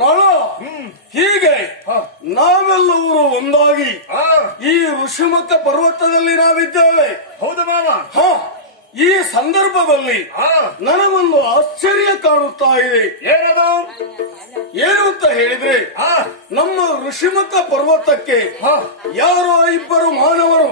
ನಳ ಹೀಗೆ ನಾವೆಲ್ಲವರು ಒಂದಾಗಿ ಈ ಋಷಿಮುಖ ಪರ್ವತದಲ್ಲಿ ನಾವಿದ್ದೇವೆ. ಹೌದು ಮಾವ. ಈ ಸಂದರ್ಭದಲ್ಲಿ ನನಗೊಂದು ಆಶ್ಚರ್ಯ ಕಾಣುತ್ತಾ ಇದೆ. ಏನದು? ಏನು ಅಂತ ಹೇಳಿದ್ರೆ, ನಮ್ಮ ಋಷಿಮುಖ ಪರ್ವತಕ್ಕೆ ಯಾರೋ ಇಬ್ಬರು ಮಾನವರು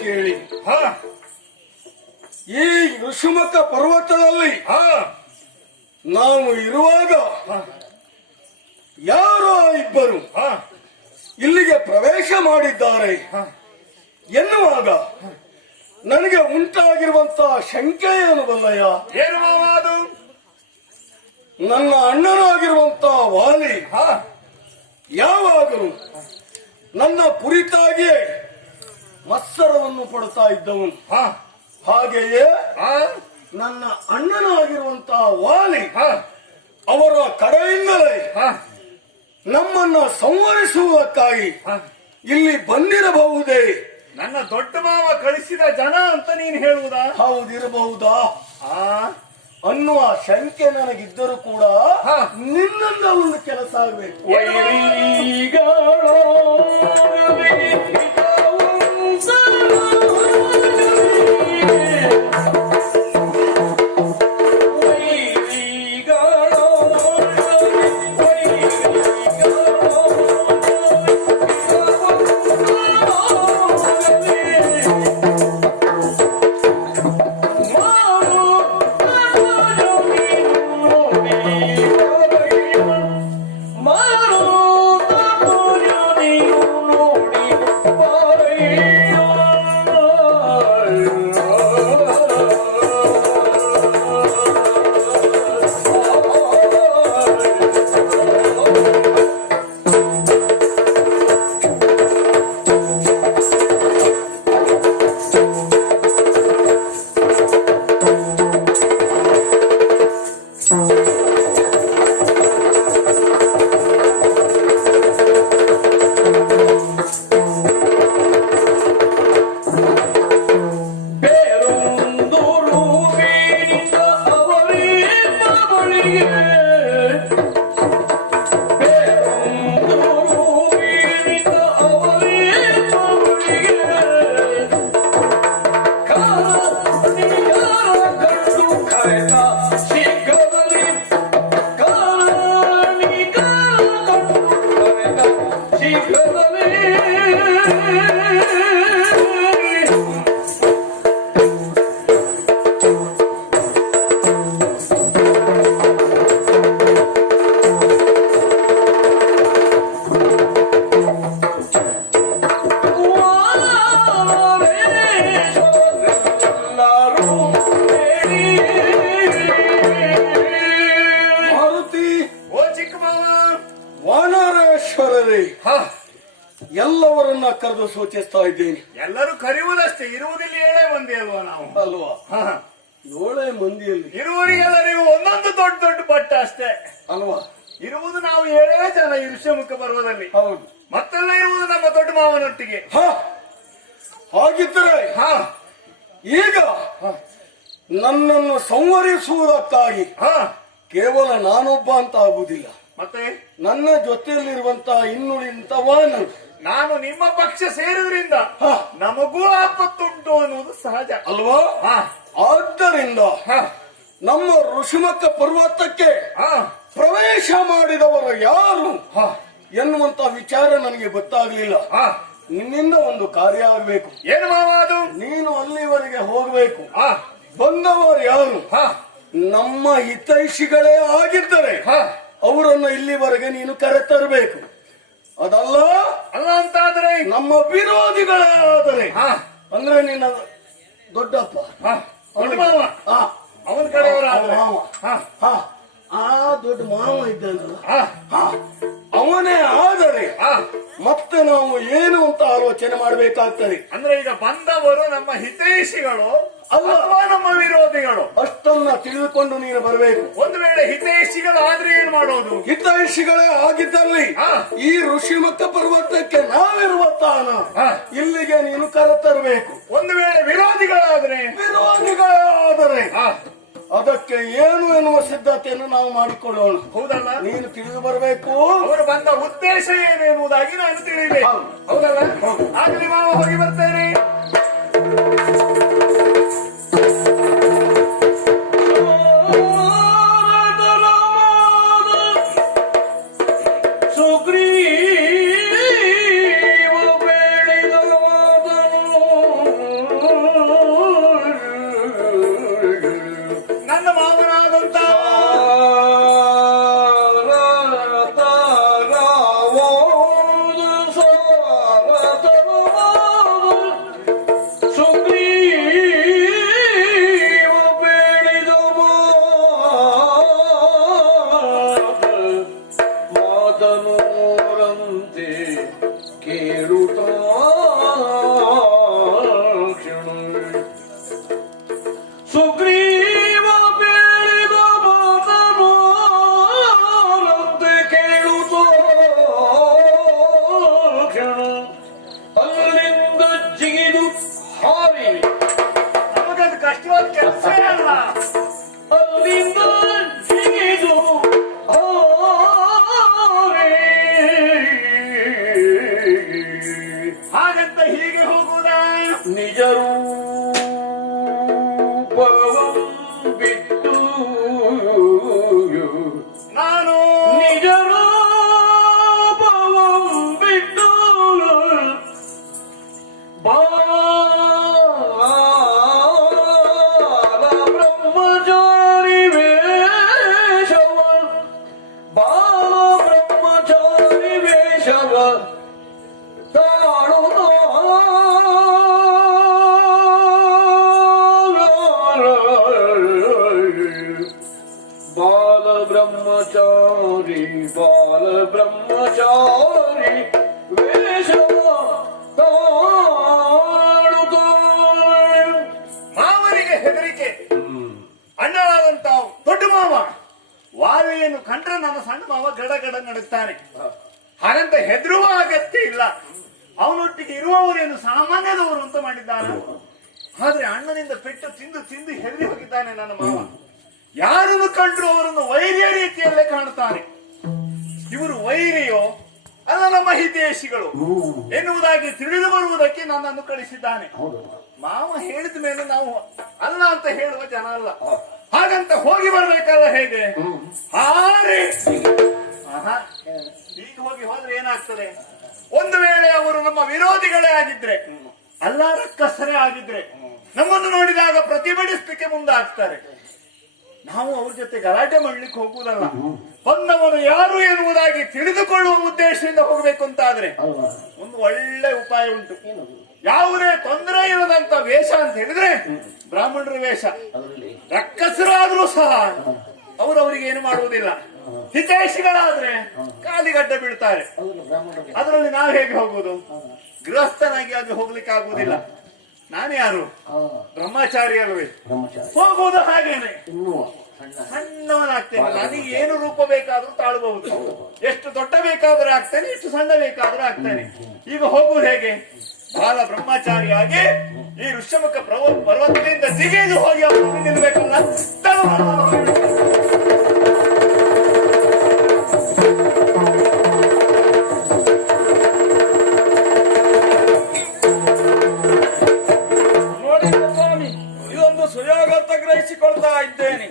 ಕೇಳಿ. ಈ ಋಷಿಮುಖ ಪರ್ವತದಲ್ಲಿ ನಾವು ಇರುವಾಗ ಯಾರೋ ಇಬ್ಬರು ಇಲ್ಲಿಗೆ ಪ್ರವೇಶ ಮಾಡಿದ್ದಾರೆ ಎನ್ನುವಾಗ ನನಗೆ ಉಂಟಾಗಿರುವಂತಹ ಶಂಕೆ ಏನು ಬಲ್ಲಯ್ಯ? ಏನು ಮಾವಾದು? ನನ್ನ ಅಣ್ಣನಾಗಿರುವಂತಹ ವಾಲಿ ಯಾವಾಗಲೂ ನನ್ನ ಕುರಿತಾಗಿಯೇ ಮತ್ಸರವನ್ನು ಪಡುತ್ತಾ ಇದ್ದವನು. ಹಾಗೆಯೇ ನನ್ನ ಅಣ್ಣನಾಗಿರುವಂತಹ ವಾಲಿ ಅವರ ಕಡೆಯಿಂದಲೇ ನಮ್ಮನ್ನ ಸಂಹರಿಸುವುದಕ್ಕಾಗಿ ಇಲ್ಲಿ ಬಂದಿರಬಹುದೇ? ನನ್ನ ದೊಡ್ಡ ಮಾವ ಕಳಿಸಿದ ಜನ ಅಂತ ನೀನು ಹೇಳುವುದಾ? ಹೌದಿರಬಹುದಾ ಅನ್ನುವ ಶಂಕೆ ನನಗಿದ್ದರೂ ಕೂಡ ನಿನ್ನಿಂದ ಒಂದು ಕೆಲಸ ಆಗಬೇಕು. ಎಲ್ಲವರನ್ನ ಕರೆದು ಸೂಚಿಸ್ತಾ ಇದ್ದೇನೆ. ಎಲ್ಲರೂ ಕರೆಯುವುದಷ್ಟೇ, ಇರುವುದಿಲ್ಲ 7 ಮಂದಿ ಅಲ್ವಾ ನಾವು? ಅಲ್ವಾ? 7 ಮಂದಿಯಲ್ಲಿ ಇರುವವರಿಗೆಲ್ಲ ನೀವು ಒಂದೊಂದು ದೊಡ್ಡ ದೊಡ್ಡ ಬಟ್ಟ ಅಷ್ಟೇ ಅಲ್ವಾ? ಇರುವುದು ನಾವು 7 ಜನ ಈ ಋಷಿಮುಖ ಪರ್ವದಲ್ಲಿ. ಹೌದು. ಮತ್ತೆಲ್ಲ ಇರುವುದು ನಮ್ಮ ದೊಡ್ಡ ಮಾವನೊಟ್ಟಿಗೆ. ಹ ಹಾಗಿದ್ದರೆ ಹಾ ಈಗ ನನ್ನನ್ನು ಸಂವರಿಸುವುದಕ್ಕಾಗಿ ಹಾ ಕೇವಲ ನಾನೊಬ್ಬ ಅಂತ ಆಗುವುದಿಲ್ಲ. ಮತ್ತೆ ನನ್ನ ಜೊತೆಯಲ್ಲಿರುವಂತಹ ಇನ್ನುಳಿದಂತವನು ನಾನು ನಿಮ್ಮ ಪಕ್ಷ ಸೇರಿದ್ರಿಂದ ಹ ನಮಗೂ ಆಪತ್ತುಂಟು ಅನ್ನುವುದು ಸಹಜ ಅಲ್ವಾ? ಹಾ ಆದ್ದರಿಂದ ಹಾ ನಮ್ಮ ಋಷಿಮಕ್ಕ ಪರ್ವತಕ್ಕೆ ಹಾ ಪ್ರವೇಶ ಮಾಡಿದವರು ಯಾರು ಹಾ ಎನ್ನುವಂತ ವಿಚಾರ ನನಗೆ ಗೊತ್ತಾಗ್ಲಿಲ್ಲ. ಹಾ ನಿನ್ನಿಂದ ಒಂದು ಕಾರ್ಯ ಆಗಬೇಕು. ಏನು ಮಾವ ಅದು? ನೀನು ಅಲ್ಲಿವರೆಗೆ ಹೋಗಬೇಕು. ಹಾ ಬಂದವರು ಯಾರು ಹಾ ನಮ್ಮ ಹಿತೈಷಿಗಳೇ ಆಗಿದ್ದರೆ ಹಾ ಅವರನ್ನು ಇಲ್ಲಿವರೆಗೆ ನೀನು ಕರೆತರಬೇಕು. ಅದಲ್ಲ ಅಲ್ಲ ಅಂತಾದ್ರೆ ನಮ್ಮ ವಿರೋಧಿಗಳೇ ಆದರೆ ಹಾ ಅಂದ್ರೆ ನಿನ್ನ ದೊಡ್ಡಪ್ಪ ಹಾ ದೊಡ್ಡ ಮಾವ ಆ, ಅವನ ಕಡೆಯವರ ಮಾವ ಹಾ ಹಾ, ಆ ದೊಡ್ಡ ಮಾವ ಇದ್ದಾನಲ್ಲ ಹಾ ಹಾ, ಅವನೇ ಆದರೆ ಹಾ ಮತ್ತೆ ನಾವು ಏನು ಅಂತ ಆಲೋಚನೆ ಮಾಡಬೇಕಾಗ್ತದೆ. ಅಂದ್ರೆ ಈಗ ಬಂದವರು ನಮ್ಮ ಹಿತೈಷಿಗಳು ಅಲ್ಲ. ಅಥವಾ ನಮ್ಮ ವಿರೋಧಿಗಳು? ಅಷ್ಟನ್ನ ತಿಳಿದುಕೊಂಡು ನೀನು ಬರಬೇಕು. ಒಂದು ವೇಳೆ ಹಿತೈಷಿಗಳು ಆದ್ರೆ ಏನ್ ಮಾಡೋದು? ಹಿತೈಷಿಗಳೇ ಆಗಿದ್ದಲ್ಲಿ ಹಾ. ಈ ಋಷಿಮಕ್ಕ ಪರ್ವತಕ್ಕೆ ನಾವಿರುವ ತಾಣ ಹಾ. ಇಲ್ಲಿಗೆ ನೀನು ಕರೆತರಬೇಕು. ಒಂದು ವೇಳೆ ವಿರೋಧಿಗಳಾದ್ರೆ? ವಿರೋಧಿಗಳೇ ಆದರೆ ಹಾ ಅದಕ್ಕೆ ಏನು ಎನ್ನುವ ಸಿದ್ಧತೆಯನ್ನು ನಾವು ಮಾಡಿಕೊಳ್ಳೋಣ. ಹೌದಲ್ಲ? ನೀನು ತಿಳಿದು ಬರಬೇಕು. ಅವರು ಬಂದ ಉದ್ದೇಶ ಏನು ಎನ್ನುವುದಾಗಿ ನಾನು ತಿಳಿಯಬೇಕು. ಹೌದು. ಹೌದಲ್ಲ? ಆಗಲಿ ಮಾವ, ಹೋಗಿ ಬರ್ತೇನೆ. ನನ್ನ ಮಾವನಾದಂತ ನಮಗದು ಕಷ್ಟವಾದ ಕೆಲಸ ಅಲ್ಲ. ಹಾಗಂತ ಹೀಗೆ ಹೋಗುವುದಾ? ನಿಜ ರೂಪವಂ ಬಿಟ್ಟು ನಾನು ನಿಜ ರೂಪವಂ ಬಿಟ್ಟು ಬಾಲ ಬ್ರಹ್ಮಚಾರಿ ವೇಷವ ಬಾಲ ಬ್ರಹ್ಮಚಾರಿ ವೇಷವ ತಾಳುತ್ತಾ ಬಾಲ ಬ್ರಹ್ಮಚಾರಿ ವೇಷವ ತಾಳುತ್ತಾ ಮಾವನಿಗೆ ಹೆದರಿಕೆ. ಅಣ್ಣನಾದಂತ ದೊಡ್ಡ ಮಾವ ವಾವಿಯನ್ನು ಕಂಡ್ರೆ ನನ್ನ ಸಣ್ಣ ಮಾವ ಗಡ ಗಡ ನಡುತ್ತಾನೆ. ಹಾಗಂತ ಹೆದರುವ ಅಗತ್ಯ ಇಲ್ಲ. ಅವನೊಟ್ಟಿಗೆ ಇರುವವರೇನು ಸಾಮಾನ್ಯದವರು ಅಂತ ಮಾಡಿದ್ದಾನೆ. ಆದ್ರೆ ಅಣ್ಣನಿಂದ ಪೆಟ್ಟು ತಿಂದು ತಿಂದು ಹೆದರಿ ಹೋಗಿದ್ದಾನೆ ನನ್ನ ಮಾವ. ಯಾರನ್ನು ಕಂಡ್ರು ಅವರನ್ನು ವೈರ್ಯ ರೀತಿಯಲ್ಲೇ ಕಾಣುತ್ತಾನೆ. ಇವರು ವೈರಿಯೋ ಅಲ್ಲ ನಮ್ಮ ಹಿತೈಷಿಗಳು ಎನ್ನುವುದಾಗಿ ತಿಳಿದು ಬರುವುದಕ್ಕೆ ನನ್ನನ್ನು ಕಳಿಸಿದ್ದಾನೆ. ಮಾವ ಹೇಳಿದ ಮೇಲೆ ನಾವು ಅಲ್ಲ ಅಂತ ಹೇಳುವ ಜನ ಅಲ್ಲ. ಹಾಗಂತ ಹೋಗಿ ಬರ್ಬೇಕಲ್ಲ ಹೇಗೆ? ಹಾರಿ ಆಹಾ, ಈಗ ಹೋಗಿ ಹೋದ್ರೆ ಏನಾಗ್ತದೆ? ಒಂದು ವೇಳೆ ಅವರು ನಮ್ಮ ವಿರೋಧಿಗಳೇ ಆಗಿದ್ರೆ, ಅಲ್ಲ ರಕ್ಕಸರೇ ಆಗಿದ್ರೆ, ನಮ್ಮನ್ನು ನೋಡಿದಾಗ ಪ್ರತಿಭಟಿಸಲಿಕ್ಕೆ ಮುಂದಾಗ್ತಾರೆ. ನಾವು ಅವ್ರ ಜೊತೆ ಗಲಾಟೆ ಮಾಡ್ಲಿಕ್ಕೆ ಹೋಗುವುದಲ್ಲ. ಬಂದವನು ಯಾರು ಎನ್ನುವುದಾಗಿ ತಿಳಿದುಕೊಳ್ಳುವ ಉದ್ದೇಶದಿಂದ ಹೋಗ್ಬೇಕು ಅಂತ ಆದ್ರೆ ಒಂದು ಒಳ್ಳೆ ಉಪಾಯ ಉಂಟು. ಯಾವುದೇ ತೊಂದರೆ ಇರದಂತ ವೇಷ ಅಂತ ಹೇಳಿದ್ರೆ ಬ್ರಾಹ್ಮಣರ ವೇಷ. ರಕ್ಕಸರಾದ್ರೂ ಸಹ ಅವರವರಿಗೆ ಏನು ಮಾಡುವುದಿಲ್ಲ. ಹಿತೈಷಿಗಳಾದ್ರೆ ಕಾಲಿಗಡ್ಡ ಬೀಳ್ತಾರೆ. ಅದರಲ್ಲಿ ನಾವು ಹೇಗೆ ಹೋಗುವುದು? ಗೃಹಸ್ಥನಾಗಿ ಅದು ಹೋಗ್ಲಿಕ್ಕೆ ಆಗುವುದಿಲ್ಲ. ನಾನು ಯಾರು? ಬ್ರಹ್ಮಚಾರಿ ಅಲ್ವೇ? ಹೋಗುವುದು ಹಾಗೇನೆ. ಸಣ್ಣವನಾಗ್ತೇನೆ. ನನಗೆ ಏನು ರೂಪ ಬೇಕಾದ್ರೂ ತಾಳಬಹುದು, ಎಷ್ಟು ದೊಡ್ಡ ಬೇಕಾದ್ರೂ ಆಗ್ತೇನೆ, ಎಷ್ಟು ಸಣ್ಣ ಬೇಕಾದ್ರೂ ಆಗ್ತೇನೆ. ಈಗ ಹೋಗುವುದು ಹೇಗೆ? ಬಾಲ ಬ್ರಹ್ಮಚಾರಿಯಾಗಿ ಈ ಋಷಮುಖ ಪರ್ವತದಿಂದ ಜಿಗಿದು ಹೋಗಿ ಅವನು ನಿಲ್ಬೇಕಲ್ಲ. ನೋಡಿ ಸ್ವಾಮಿ, ಇದೊಂದು ಸುಯೋಗ ಗ್ರಹಿಸಿಕೊಳ್ತಾ ಇದ್ದೇನೆ.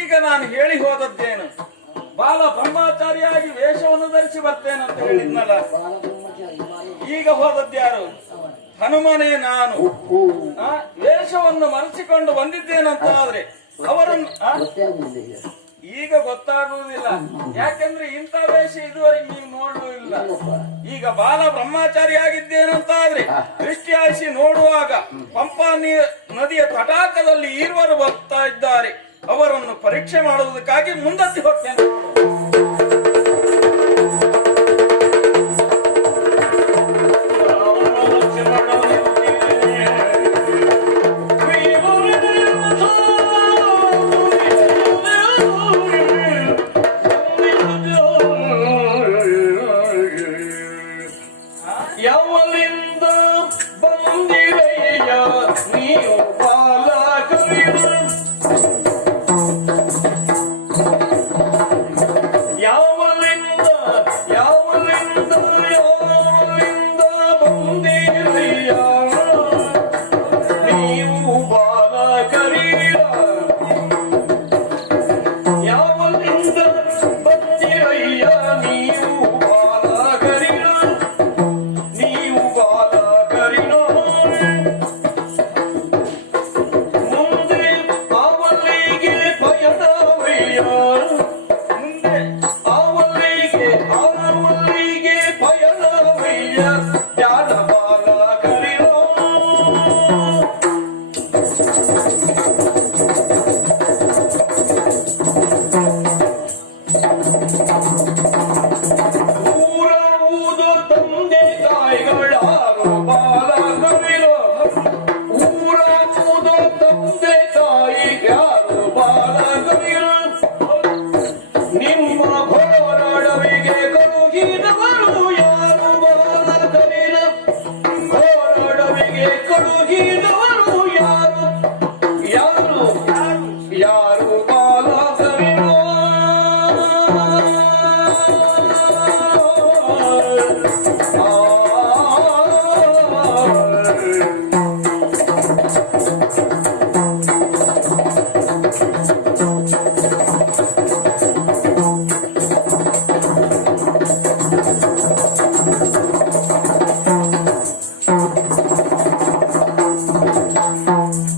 ಈಗ ನಾನು ಹೇಳಿ ಹೋದದ್ದೇನು? ಬಾಲ ಬ್ರಹ್ಮಚಾರಿಯಾಗಿ ವೇಷವನ್ನು ಧರಿಸಿ ಬರ್ತೇನಂತ ಹೇಳಿದ್ನಲ್ಲ. ಈಗ ಹೋದದ್ಯಾರು? ಹನುಮನೇ ನಾನು. ವೇಷವನ್ನು ಮರೆಸಿಕೊಂಡು ಬಂದಿದ್ದೇನಂತ ಆದ್ರೆ ಅವರನ್ನು ಈಗ ಗೊತ್ತಾಗುವುದಿಲ್ಲ. ಯಾಕೆಂದ್ರೆ ಇಂಥ ವೇಷ ಇದುವರೆಗೆ ನೀವು ನೋಡಲೂ ಇಲ್ಲ. ಈಗ ಬಾಲ ಬ್ರಹ್ಮಚಾರಿಯಾಗಿದ್ದೇನಂತ ಆದ್ರೆ ದೃಷ್ಟಿ ಹಾಯಿಸಿ ನೋಡುವಾಗ ಪಂಪಾ ನದಿಯ ತಟಾಕದಲ್ಲಿ ಈರುವರು ಬರ್ತಾ ಇದ್ದಾರೆ. ಅವರನ್ನು ಪರೀಕ್ಷೆ ಮಾಡುವುದಕ್ಕಾಗಿ ಮುಂದಕ್ಕೆ ಹೋಗ್ತೇನೆ. ಯಾವಲಿಂದ ಬಂದಿರಯ್ಯ ನೀವು ಬಾಲಕರಿರು, ಯಾವಲಿಂದ ಯಾವಲಿಂದ ಯಾವಲಿಂದ ಬಂದಿರಯ್ಯ ನೀವು ಬಾಲಕರಿರ, ಯಾವಲಿಂದ ಬಂದಿರಯ್ಯ ನೀವು ಬಾಲಕರಿರ, ನೀವು ಬಾಲಕರಿನೋ ಮುಂದೆ ಅವಲಿಗೆ ಪಯಣವಯ್ಯ, ಮುಂದೆ ಅವಲಿಗೆ ಪಯಣವಯ್ಯ ಜ್ಞಾನ ಬಾಲಕರಿನೋ. ಊರವುದು ತಂದೆ ತಾಯಿಗಳಾರು ಬಾಲಕರಿರೋ, ಊರವುದು ತಂದೆ ತಾಯಿಗಾರು ಬಾಲಕರಿರೋ, ನಿಮ್ಮ ಘೋರಡವಿಗೆ ಕಳುಹಿದವರು ಯಾರು ಬಾಲಕರಿರೋ, ಘೋರಡವಿಗೆ ಕಳುಹಿದವರು ಯಾರು ಯಾರು ಯಾರು ಬಾಲಕರಿರೋ.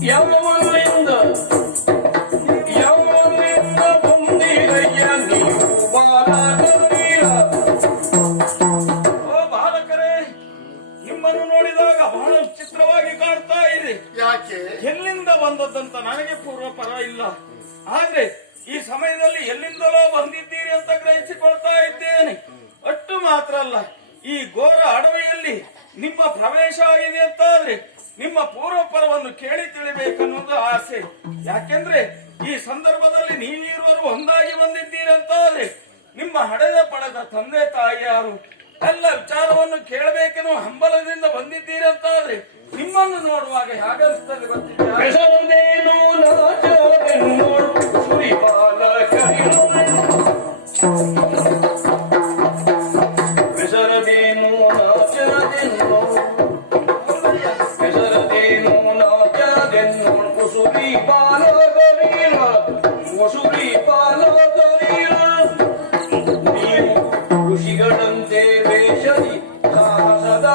ಯಾವಲಿಂದ ಯಾವಲಿಂದ ಬಂದಿರಯ್ಯ ನೀವು ಬಾಲಕರಿರ. ಓ ಬಾಲಕರೇ, ನಿಮ್ಮನ್ನು ನೋಡಿದಾಗ ಬಹಳ ವಿಚಿತ್ರವಾಗಿ ಕಾಣ್ತಾ ಇದೆ. ಯಾಕೆ? ಎಲ್ಲಿಂದ ಬಂದದ್ದಂತ ನನಗೆ ಪೂರ್ವಪರ ಇಲ್ಲ. ಆದ್ರೆ ಈ ಸಮಯದಲ್ಲಿ ಎಲ್ಲಿಂದಲೋ ಬಂದಿದ್ದೀರಿ ಅಂತ ಗ್ರಹಿಸಿಕೊಳ್ತಾ ಇದ್ದೇನೆ. ಅಷ್ಟು ಮಾತ್ರ ಅಲ್ಲ, ಈ ಘೋರ ಅಡವಿಯಲ್ಲಿ ನಿಮ್ಮ ಪ್ರವೇಶ ಆಗಿದೆ ಅಂತಾದ್ರೆ ನಿಮ್ಮ ಪೂರ್ವಪರವನ್ನು ಕೇಳಿ ತಿಳಿಬೇಕನ್ನೋದು ಆಸೆ. ಯಾಕೆಂದ್ರೆ ಈ ಸಂದರ್ಭದಲ್ಲಿ ನೀವಿರುವರು ಒಂದಾಗಿ ಬಂದಿದ್ದೀರಂತಾದ್ರೆ ನಿಮ್ಮ ಹಡೆದ ಪಡೆದ ತಂದೆ ತಾಯಿ ಯಾರು ಎಲ್ಲ ವಿಚಾರವನ್ನು ಕೇಳಬೇಕೆನ್ನುವ ಹಂಬಲದಿಂದ ಬಂದಿದ್ದೀರಂತಾದ್ರೆ ನಿಮ್ಮನ್ನು ನೋಡುವಾಗ ಹೇಗನ್ನಿಸ್ತದೆ ಗೊತ್ತಿಲ್ಲ. ಹೆಸರದೇನು ನಾಚದೆನ್ನು ಸುರಿ ಬಾಲಕರಿರೋ, ಹೆಸರದೇನು ನಾಚದೆನ್ನು, ಹೆಸರದೇನು ನಾಚದೆನ್ನು ಕುಸುರಿ ಬಾಲಕರಿರ, ಕುಸುರಿ ಬಾಲಕರಿರ, ನೀವು ಋಷಿಗಳಂತೆ ವೇಷದಿ ಸಾಹಸದ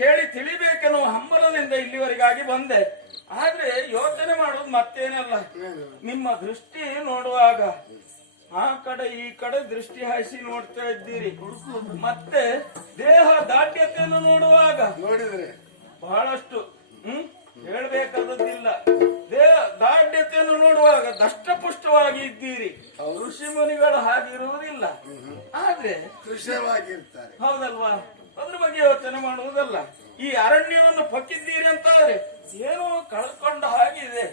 ಕೇಳಿ ತಿಳಿಬೇಕೆನ್ನುವ ಹಂಬಲದಿಂದ ಇಲ್ಲಿವರೆಗಾಗಿ ಬಂದೆ. ಆದ್ರೆ ಯೋಚನೆ ಮಾಡೋದು ಮತ್ತೇನಲ್ಲ, ನಿಮ್ಮ ದೃಷ್ಟಿ ನೋಡುವಾಗ ಆ ಕಡೆ ಈ ಕಡೆ ದೃಷ್ಟಿ ಹಾಯಿಸಿ ನೋಡ್ತಾ ಇದ್ದೀರಿ. ಮತ್ತೆ ದೇಹ ದಾಢ್ಯತೆಯನ್ನು ನೋಡುವಾಗ ನೋಡಿದ್ರೆ ಬಹಳಷ್ಟು ಹೇಳ್ಬೇಕಾದದ್ದಿಲ್ಲ. ದೇಹ ದಾಢ್ಯತೆಯನ್ನು ನೋಡುವಾಗ ದಷ್ಟಪುಷ್ಟವಾಗಿ ಇದ್ದೀರಿ. ಋಷಿ ಮುನಿಗಳು ಹಾಗಿರುವುದಿಲ್ಲ, ಆದ್ರೆ ಕೃಷಿವಾಗಿರ್ತಾರೆ. ಹೌದಲ್ವಾ? ಅದ್ರ ಬಗ್ಗೆ ಯೋಚನೆ ಮಾಡುವುದಲ್ಲ. ಈ ಅರಣ್ಯವನ್ನು ಪಕ್ಕಿದ್ದೀರಿ ಅಂತಾದ್ರೆ ಏನೋ ಕಳ್ಕೊಂಡ ಹಾಗಿದೆ.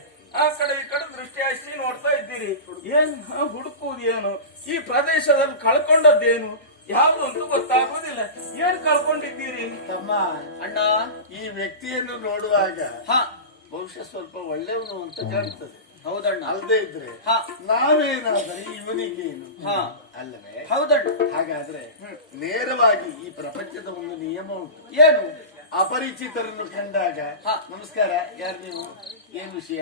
ಆ ಕಡೆ ಈ ಕಡೆ ದೃಷ್ಟಿ ಹಾಯಿಸಿ ನೋಡ್ತಾ ಇದ್ದೀರಿ. ಏನ್ ಹುಡುಕುವುದು ಏನು? ಈ ಪ್ರದೇಶದಲ್ಲಿ ಕಳ್ಕೊಂಡದ್ದೇನು ಯಾವುದು ಅಂತ ಗೊತ್ತಾಗುವುದಿಲ್ಲ. ಏನ್ ಕಳ್ಕೊಂಡಿದ್ದೀರಿ? ತಮ್ಮ ಅಣ್ಣ ಈ ವ್ಯಕ್ತಿಯನ್ನು ನೋಡುವಾಗ ಹಾ ಬಹುಶಃ ಸ್ವಲ್ಪ ಒಳ್ಳೆಯವನು ಅಂತ ಕಾಣ್ತದೆ. ಹೌದಣ್ಣ ಅಲ್ಲದೆ ಇದ್ರೆ ಹಾ ನಾವೇನಾದ್ರೆ ಇವನಿಗೇನು ಹಾ ಅಲ್ಲವೇ? ಹೌದಣ್ಣ. ಹಾಗಾದ್ರೆ ನೇರವಾಗಿ ಈ ಪ್ರಪಂಚದ ಒಂದು ನಿಯಮ ಉಂಟು. ಏನು? ಅಪರಿಚಿತರನ್ನು ಕಂಡಾಗ ನಮಸ್ಕಾರ, ಯಾರು ನೀವು, ಏನ್ ವಿಷಯ,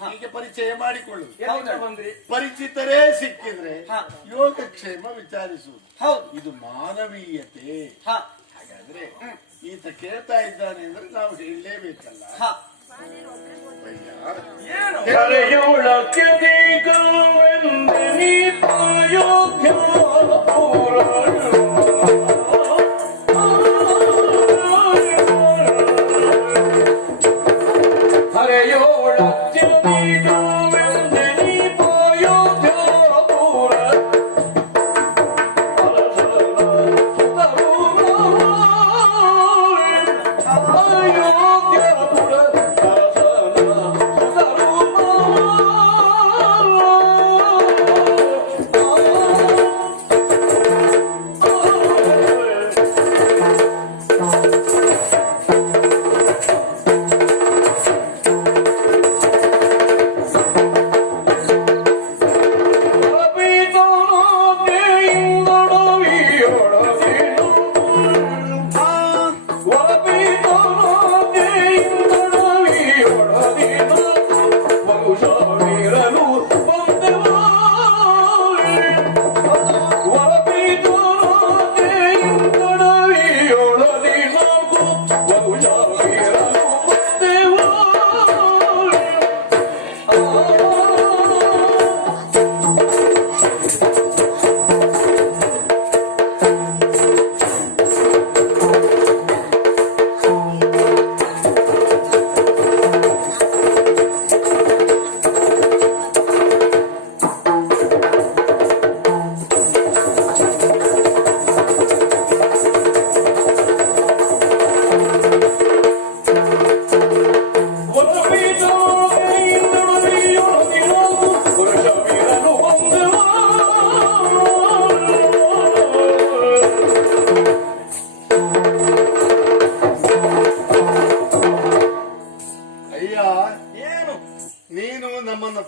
ಹೀಗೆ ಪರಿಚಯ ಮಾಡಿಕೊಳ್ಳುದು. ಎಲ್ಲಿಂದ ಬಂದ್ರಿ? ಪರಿಚಿತರೇ ಸಿಕ್ಕಿದ್ರೆ ಯೋಗಕ್ಷೇಮ ವಿಚಾರಿಸುವುದು. ಹೌದು, ಇದು ಮಾನವೀಯತೆ. ಹಾ ಹಾಗಾದ್ರೆ ಈತ ಕೇಳ್ತಾ ಇದ್ದಾನೆ ಅಂದ್ರೆ ನಾವು ಹೇಳಲೇಬೇಕಲ್ಲ. ಹಾ ಏನು? ಕರೆಯೋಳಕ್ಕೆ ದೀಗವೆಂದೆ ನೀ ಅಯೋಧ್ಯ ಹರೆಯೋಳಕ್ಕೆ ದೀಗವೆಂದೆ ನೀ ಅಯೋಧ್ಯ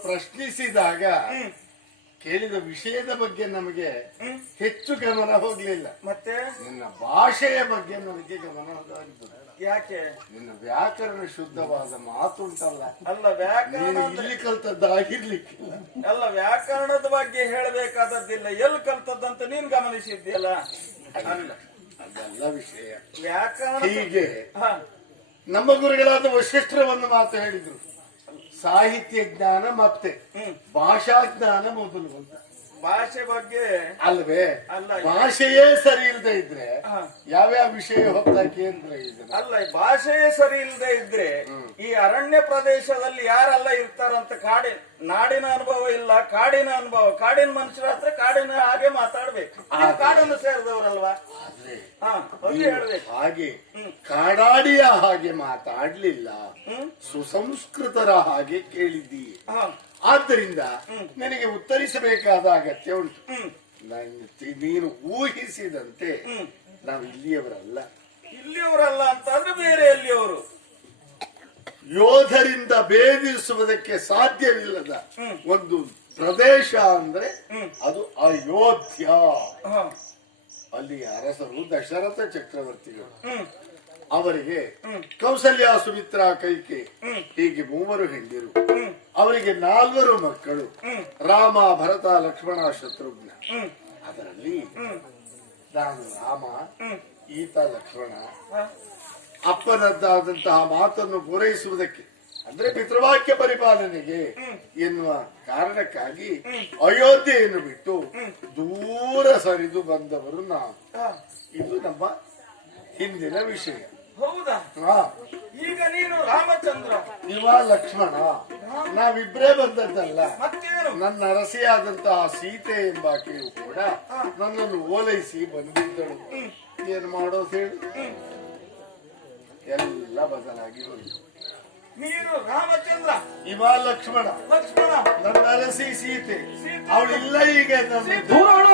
ಪ್ರಶ್ನಿಸಿದಾಗ ಕೇಳಿದ ವಿಷಯದ ಬಗ್ಗೆ ನಮಗೆ ಹೆಚ್ಚು ಗಮನ ಹೋಗ್ಲಿಲ್ಲ. ಮತ್ತೆ ನಿನ್ನ ಭಾಷೆಯ ಬಗ್ಗೆ ನನಗೆ ಗಮನ ಹೋಗಿದ್ದು. ಯಾಕೆ? ನಿನ್ನ ವ್ಯಾಕರಣ ಶುದ್ಧವಾದ ಮಾತುಂಟಲ್ಲ, ಅಲ್ಲ ವ್ಯಾಕರಣ ಇಲ್ಲಿ ಕಲ್ತದ್ದಾಗಿರ್ಲಿಕ್ಕಿಲ್ಲ. ಅಲ್ಲ, ವ್ಯಾಕರಣದ ಬಗ್ಗೆ ಹೇಳಬೇಕಾದದ್ದಿಲ್ಲ. ಎಲ್ಲಿ ಕಲ್ತದ್ದಂತ ನೀನ್ ಗಮನಿಸಿದ್ಯಲ್ಲ. ಅಲ್ಲ, ಅದೆಲ್ಲ ವಿಷಯ. ವ್ಯಾಕರಣ ಹೀಗೆ ನಮ್ಮ ಗುರುಗಳಾದ ವಶಿಷ್ಠರ ಒಂದು ಮಾತು ಹೇಳಿದ್ರು, ಸಾಹಿತ್ಯ ಜ್ಞಾನ ಮತ್ತೆ ಭಾಷಾ ಜ್ಞಾನ ಮೊದಲು ಅಂತ. ಭಾಷೆ ಬಗ್ಗೆ ಅಲ್ವೇ? ಅಲ್ಲ, ಭಾಷೆಯೇ ಸರಿ ಇಲ್ಲದೆ ಇದ್ರೆ ಯಾವ್ಯಾವ ವಿಷಯ ಹೊತ್ತಾಕಿ ಅಂದ್ರೆ ಅಲ್ಲ, ಭಾಷೆಯೇ ಸರಿ ಇಲ್ಲದೆ ಇದ್ರೆ ಈ ಅರಣ್ಯ ಪ್ರದೇಶದಲ್ಲಿ ಯಾರೆಲ್ಲ ಇರ್ತಾರಂತ ನಾಡಿನ ಅನುಭವ ಇಲ್ಲ, ಕಾಡಿನ ಅನುಭವ. ಕಾಡಿನ ಮನುಷ್ಯರ ಹತ್ರ ಕಾಡಿನ ಹಾಗೆ ಮಾತಾಡ್ಬೇಕು. ಕಾಡನ್ನು ಸೇರಿದವರಲ್ವಾ? ಹೇಳ್ಬೇಕು. ಹಾಗೆ ಕಾಡಾಡಿಯ ಹಾಗೆ ಮಾತಾಡ್ಲಿಲ್ಲ, ಸುಸಂಸ್ಕೃತರ ಹಾಗೆ ಕೇಳಿದ್ದೀ. ಆದ್ದರಿಂದ ನನಗೆ ಉತ್ತರಿಸಬೇಕಾದ ಅಗತ್ಯ ಉಂಟು. ನೀನು ಊಹಿಸಿದಂತೆ ನಾವು ಇಲ್ಲಿಯವರಲ್ಲ. ಇಲ್ಲಿಯವರಲ್ಲ ಅಂತಂದ್ರೆ ಬೇರೆ ಎಲ್ಲಿಯವರು? ಯೋಧರಿಂದ ಭೇದಿಸುವುದಕ್ಕೆ ಸಾಧ್ಯವಿಲ್ಲದ ಒಂದು ಪ್ರದೇಶ ಅಂದ್ರೆ ಅದು ಅಯೋಧ್ಯ. ಅಲ್ಲಿ ಅರಸರು ದಶರಥ ಚಕ್ರವರ್ತಿಗಳು. ಅವರಿಗೆ ಕೌಸಲ್ಯ, ಸುಮಿತ್ರಾ, ಕೈಕೆ ಹೀಗೆ 3 ಹೆಂಡಿರು. ಅವರಿಗೆ 4 ಮಕ್ಕಳು, ರಾಮ, ಭರತ, ಲಕ್ಷ್ಮಣ, ಶತ್ರುಘ್ನ. ಅದರಲ್ಲಿ ನಾನು ರಾಮ, ಈತ ಲಕ್ಷ್ಮಣ, ಅಪ್ಪನದ್ದಾದಂತಹ ಮಾತನ್ನು ಪೂರೈಸುವುದಕ್ಕೆ ಅಂದ್ರೆ ಪಿತೃವಾಕ್ಯ ಪರಿಪಾಲನೆಗೆ ಎನ್ನುವ ಕಾರಣಕ್ಕಾಗಿ ಅಯೋಧ್ಯೆಯನ್ನು ಬಿಟ್ಟು ದೂರ ಸರಿದು ಬಂದವರು ನಾವು. ಇದು ನಮ್ಮ ಹಿಂದಿನ ವಿಷಯ. ಹೌದಾ? ಹಾ, ಈಗ ನೀನು ರಾಮಚಂದ್ರ, ಇವ ಲಕ್ಷ್ಮಣ, ನಾವಿಬ್ರೇ ಬಂದದ್ದಲ್ಲ. ಮತ್ತೇನು? ನನ್ನ ಅರಸಿಯಾದಂತಹ ಸೀತೆ ಎಂಬಾಕೆಯು ಕೂಡ ನನ್ನನ್ನು ಓಲೈಸಿ ಬಂದಿದ್ದಳು. ಏನು ಮಾಡೋದು ಹೇಳಿ, ಎಲ್ಲ ಬದಲಾಗಿ ಹೋಯಿತು. ನೀನು ರಾಮಚಂದ್ರ, ಇವ ಲಕ್ಷ್ಮಣ, ಲಕ್ಷ್ಮಣ, ನನ್ನ ಅರಸಿ ಸೀತೆ. ಅವಳಿಲ್ಲ ಈಗ ನನ್ನ ಪುರಾಣ